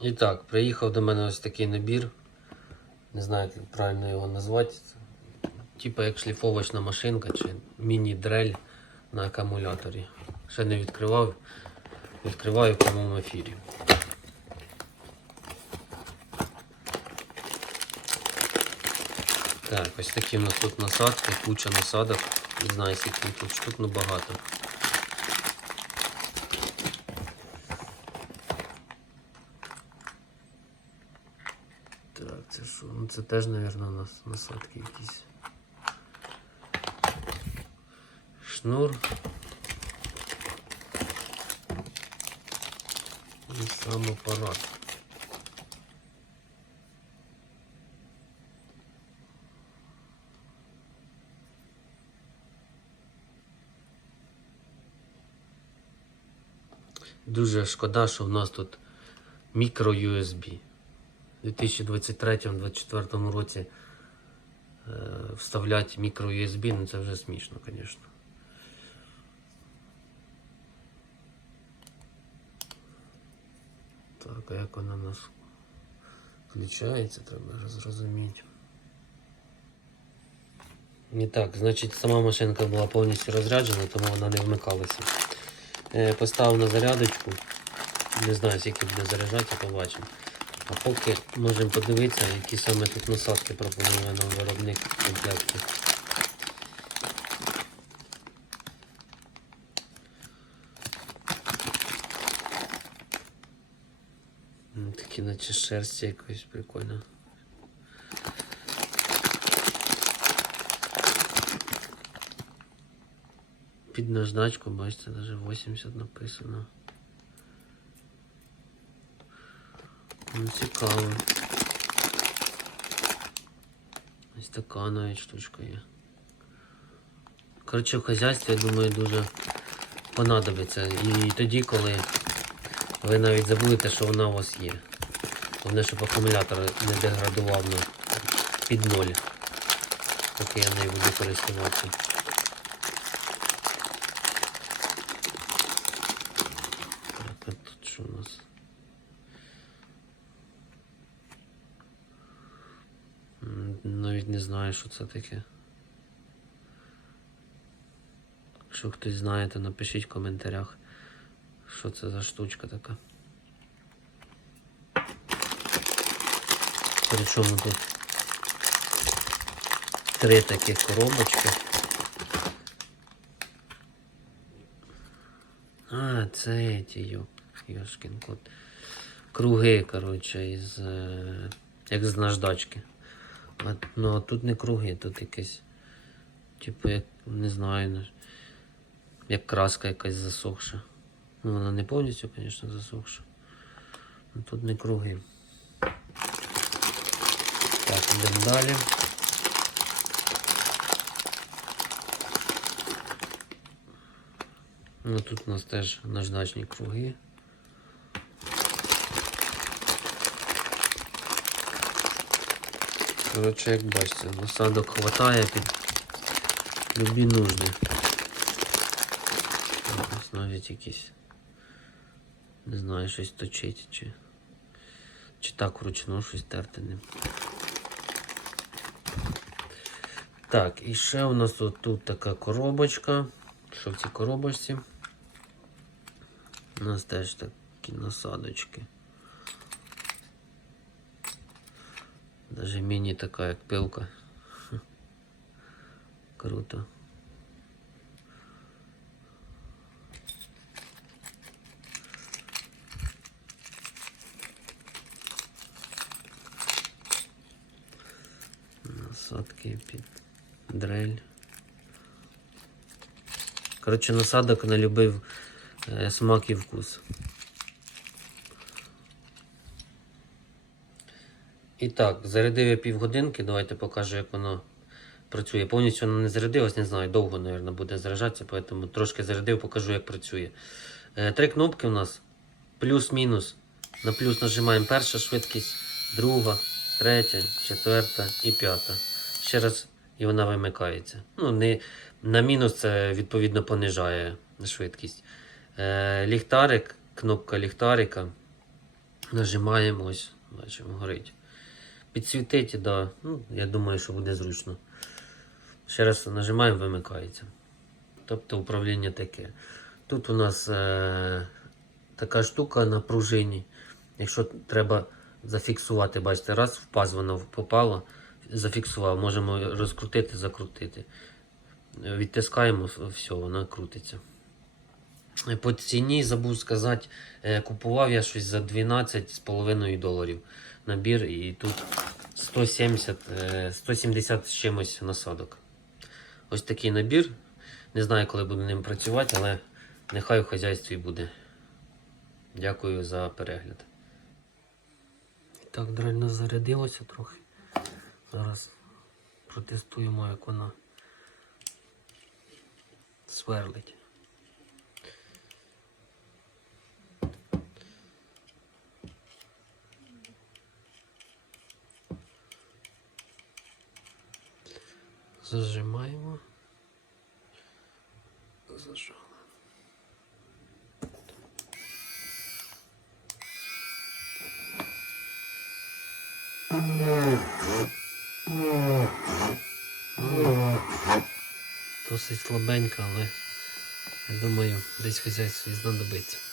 І так, приїхав до мене ось такий набір. Не знаю, як правильно його назвати. Типа як шліфовочна машинка чи міні-дрель на акумуляторі. Ще не відкривав. Відкриваю в прямому ефірі. Так, ось такі у нас тут насадки, куча насадок. Не знаю, скільки тут штук, ну багато. Так, це теж, мабуть, у нас насадки якісь. Шнур. І сам апарат. Дуже шкода, що в нас тут мікро USB. У 2023-2024 році е, вставляти мікро USB, ну це вже смішно, звісно. Так, а як вона у нас включається, треба зрозуміти. Не так, значить сама машинка була повністю розряджена, тому вона не вмикалася. Е, Поставив на зарядочку. Не знаю, скільки буде заряджатися, побачимо. А поки можемо подивитися, які саме тут насадки пропонує нам виробник в. Такі наче шерсті якось прикольно. Під наждачку, бачите, навіть 80 написано. Ну, цікаво. Ось така навіть штучка є. Коротше, в хазяйстві, я думаю, дуже понадобиться. І тоді, коли ви навіть забудете, що вона у вас є. Головне, щоб акумулятор не деградував на під ноль, поки я нею буду користуватися. Так, а тут що у нас? М, Навіть не знаю, що це таке. Якщо хтось знає, то напишіть в коментарях, що це за штучка така. Причому тут три таких коробочки. А, це ті, йошкін кот. Круги, коротше, із. е, як з наждачки. А, ну а тут не круги, тут якесь. Типу, як, не знаю, як краска якась засохша. Ну, вона не повністю, звісно, засохша. Ну, тут не круги. Так, йдемо далі. Ну тут у нас теж наждачні круги. Коротше, як бачите, насадок хватає під любі нужди. Ось навіть якісь, не знаю, щось точить чи, чи так вручну щось терти ним. Так, і ще у нас тут, тут така коробочка. Що в цій коробочці? У нас теж такі насадочки. Даже міні така, як пилка. Хм. Круто. Насадки під дрель. Коротше, насадок на любив е, смак і вкус. І так, зарядив я півгодинки, давайте покажу, як воно працює. Повністю воно не зарядилось, не знаю, довго, мабуть, буде заряджатися, тому трошки зарядив, покажу, як працює. Е, Три кнопки у нас. Плюс-мінус. На плюс нажимаємо перша швидкість, друга, третя, четверта і п'ята. Ще раз і вона вимикається. Ну, не, на мінус це відповідно понижає швидкість. Е, ліхтарик, кнопка ліхтарика. Нажимаємо ось, бачимо, горить. Підсвітить, да. ну, я думаю, що буде зручно. Ще раз нажимаємо, вимикається. Тобто управління таке. Тут у нас е- така штука на пружині. Якщо треба зафіксувати, бачите, раз в паз воно попало, зафіксував, можемо розкрутити, закрутити. Відтискаємо, все, вона крутиться. Е, По ціні забув сказати, е, купував я щось за 12,5 доларів набір, і тут 170, е, 170 з чимось насадок. Ось такий набір. Не знаю, коли буду ним працювати, але нехай у хазяйстві буде. Дякую за перегляд. Так, дрально зарядилося трохи. Зараз протестуємо, як вона сверлить. Зажимаємо. Зажали. Досить слабенька, але я думаю, десь хазяйстві знадобиться.